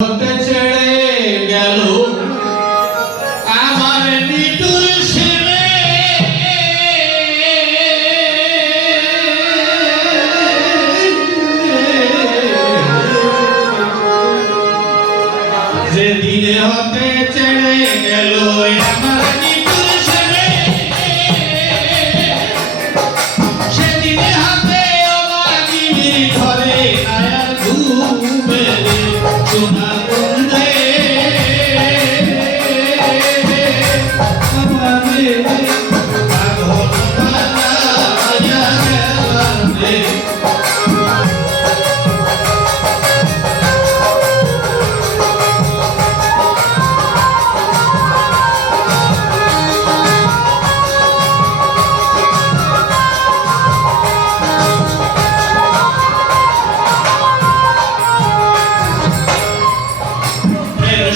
হতে ছেড়ে গেল আমার নিটুর ছেড়ে যেদিনে হতে ছেড়ে গেল আমার নিটুর ছেড়ে সেদিনে হাতে অবাগিনী ধরে আয়ার ঘুমে সোনা বন্ধে আমারে পাগল বানায়া গেলানে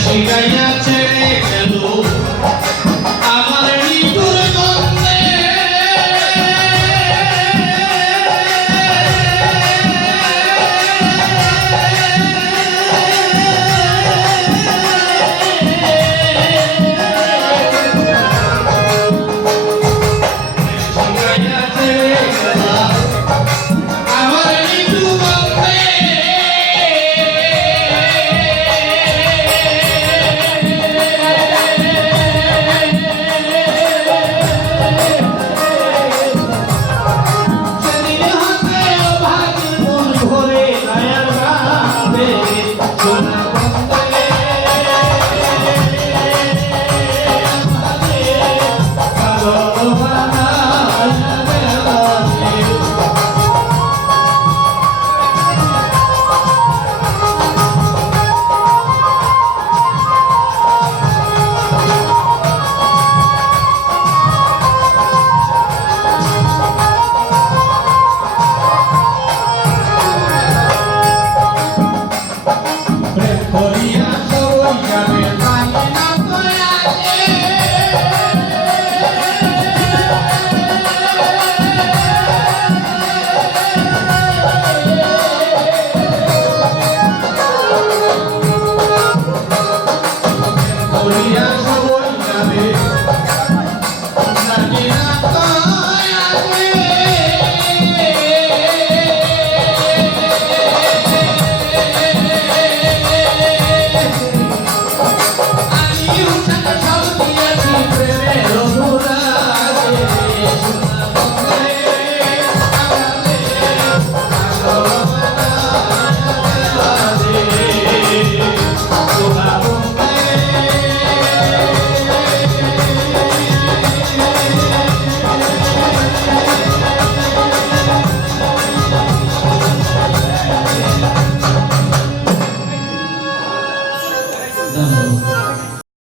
শিখাইয়া ছেড়ে গেল আমার নিটুর বন্ধে শিখাইয়া ছেড়ে গেল আমার নিটুর বন্ধে সোনা